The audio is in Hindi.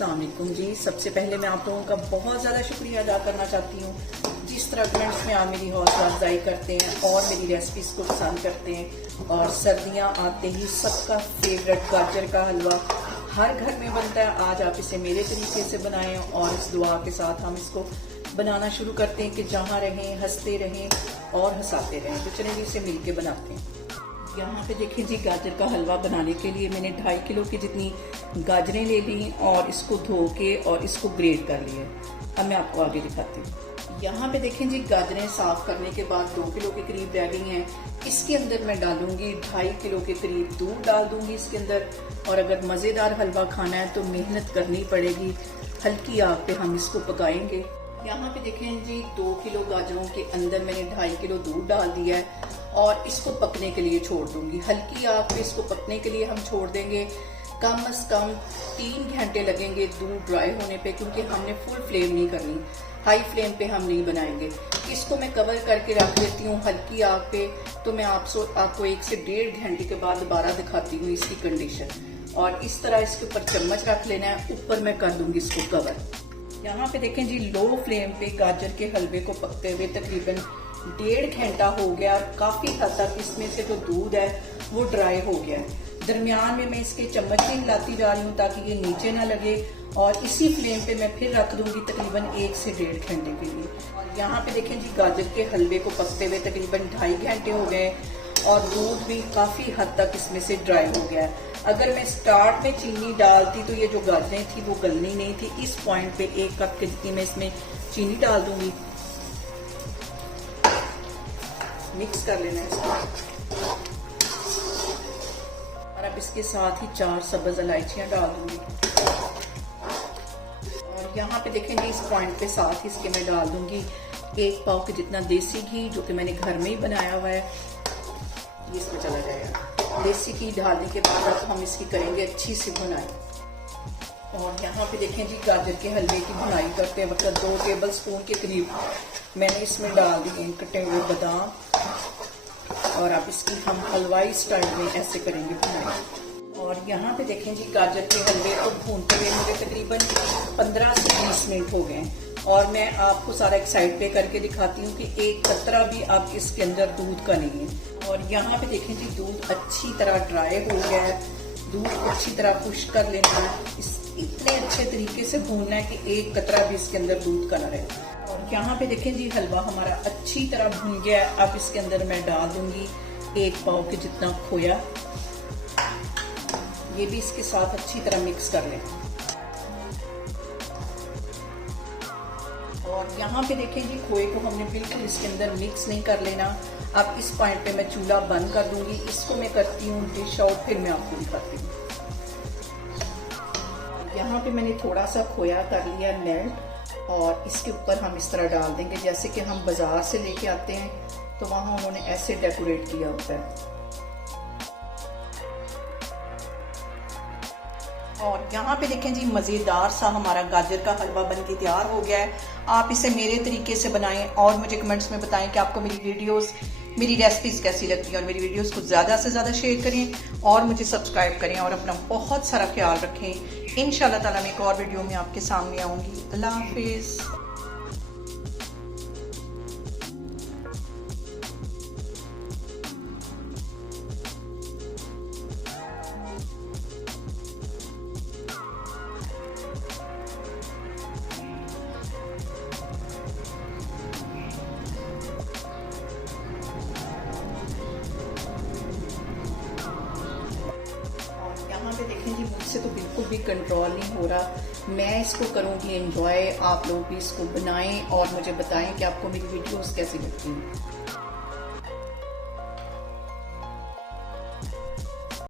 अस्सलाम वालेकुम जी। सबसे पहले मैं आप लोगों का बहुत ज़्यादा शुक्रिया अदा करना चाहती हूँ जिस तरह कमेंट्स में आप मेरी हौसला अफजाई करते हैं और मेरी रेसिपीज़ को पसंद करते हैं। और सर्दियाँ आते ही सबका फेवरेट गाजर का हलवा हर घर में बनता है। आज आप इसे मेरे तरीके से बनाएं और इस दुआ के साथ हम इसको बनाना शुरू करते हैं कि जहाँ रहें हंसते रहें और हंसाते रहें। तो चलिए इसे मिलके बनाते हैं। यहाँ पे देखें जी, गाजर का हलवा बनाने के लिए मैंने 2.5 किलो की जितनी गाजरें ले ली और इसको धो के और इसको ग्रेट कर लिया। अब मैं आपको आगे दिखाती हूँ। यहाँ पे देखें जी, गाजरें साफ करने के बाद 2 किलो के करीब रह गई हैं। इसके अंदर मैं डालूंगी 2.5 किलो के करीब दूध डाल दूंगी इसके अंदर। और अगर मज़ेदार हलवा खाना है तो मेहनत करनी पड़ेगी, हल्की आग पे हम इसको पकाएंगे। यहाँ पे देखें जी, 2 किलो गाजरों के अंदर मैंने 2.5 किलो दूध डाल दिया है और इसको पकने के लिए छोड़ दूंगी। हल्की आग पे इसको पकने के लिए हम छोड़ देंगे। कम से कम 3 घंटे लगेंगे दूध ड्राई होने पे, क्योंकि हमने फुल फ्लेम नहीं करनी, हाई फ्लेम पे हम नहीं बनाएंगे। इसको मैं कवर करके रख देती हूँ हल्की आग पे। तो मैं आपको 1 से 1.5 घंटे के बाद दोबारा दिखाती हूँ इसकी कंडीशन। और इस तरह इसके ऊपर चम्मच रख लेना है, ऊपर मैं कर दूंगी इसको कवर। यहाँ पे देखें जी, लो फ्लेम पे गाजर के हलवे को पकते हुए तकरीबन 1.5 घंटा हो गया। काफी हद तक इसमें से जो दूध है वो ड्राई हो गया है। दरमियान में मैं इसके चम्मच से हिलाती जा रही हूँ ताकि ये नीचे ना लगे। और इसी फ्लेम पे मैं फिर रख दूंगी तकरीबन 1 से 1.5 घंटे के लिए। और यहाँ पे देखें जी, गाजर के हलवे को पकते हुए तकरीबन 2.5 घंटे हो गए और दूध भी काफी हद तक इसमें से ड्राई हो गया है। अगर मैं स्टार्ट में चीनी डालती तो ये जो गाजरें थी वो गलनी नहीं थी। इस पॉइंट पे 1 कप के जितनी मैं इसमें चीनी डाल दूंगी। मिक्स कर लेना है इसको। और अब इसके साथ ही 4 सब्ज इलायचियां डाल दूंगी। और यहाँ पे देखेंगे इस पॉइंट पे साथ ही इसके मैं डाल दूंगी 1 पाव के जितना देसी घी, जो कि मैंने घर में ही बनाया हुआ है। ये इसमें चला जाएगा। देसी घी डालने के बाद अब हम इसकी करेंगे अच्छी सी भुनाई। और यहाँ पे देखें जी, गाजर के हलवे की भुनाई करते वक्त 2 टेबल स्पून के करीब मैंने इसमें डाल दिए कटे हुए बादाम। और अब इसकी हम हलवाई स्टाइल में ऐसे करेंगे भुनाई। और यहाँ पे देखें जी, गाजर के हलवे को भूनते हुए मुझे तकरीबन 15 से 20 मिनट हो गए। और मैं आपको सारा एक साइड पे करके दिखाती हूँ कि 1 कतरा भी अब इसके अंदर दूध का नहीं है। और यहाँ पे देखें जी, दूध अच्छी तरह ड्राई हो गया है। दूध अच्छी तरह खुश्क कर लेना है। इतने अच्छे तरीके से भूनना है कि 1 कतरा भी इसके अंदर दूध का ना रहे। और यहाँ पे देखें जी, हलवा हमारा अच्छी तरह भून गया है। अब इसके अंदर मैं डाल दूंगी 1 पाव के जितना खोया। ये भी इसके साथ अच्छी तरह मिक्स कर लें। और यहाँ पे देखें जी, खोए को हमने बिल्कुल इसके अंदर मिक्स नहीं कर लेना। अब इस पॉइंट पे मैं चूल्हा बंद कर दूंगी। इसको मैं करती हूँ डिश आउट, फिर मैं आपको दिखाती हूँ। यहाँ पे मैंने थोड़ा सा खोया कर लिया मेल्ट और इसके ऊपर हम इस तरह डाल देंगे जैसे कि हम बाजार से लेके आते हैं, तो वहां उन्होंने ऐसे डेकोरेट किया होता है। और यहाँ पे देखें जी, मज़ेदार सा हमारा गाजर का हलवा बनके तैयार हो गया है। आप इसे मेरे तरीके से बनाएं और मुझे कमेंट्स में बताएं कि आपको मेरी वीडियोस, मेरी रेसिपीज़ कैसी लगती हैं। और मेरी वीडियोस को ज़्यादा से ज़्यादा शेयर करें और मुझे सब्सक्राइब करें और अपना बहुत सारा ख्याल रखें। इंशाल्लाह ताला मैं एक और वीडियो में आपके सामने आऊँगी। अल्लाह हाफिज़। यहाँ पे देखें जी, मुझसे तो बिल्कुल भी कंट्रोल नहीं हो रहा। मैं इसको करूँगी एंजॉय। आप लोग भी इसको बनाएं और मुझे बताएं कि आपको मेरी वीडियोस कैसी लगती हैं।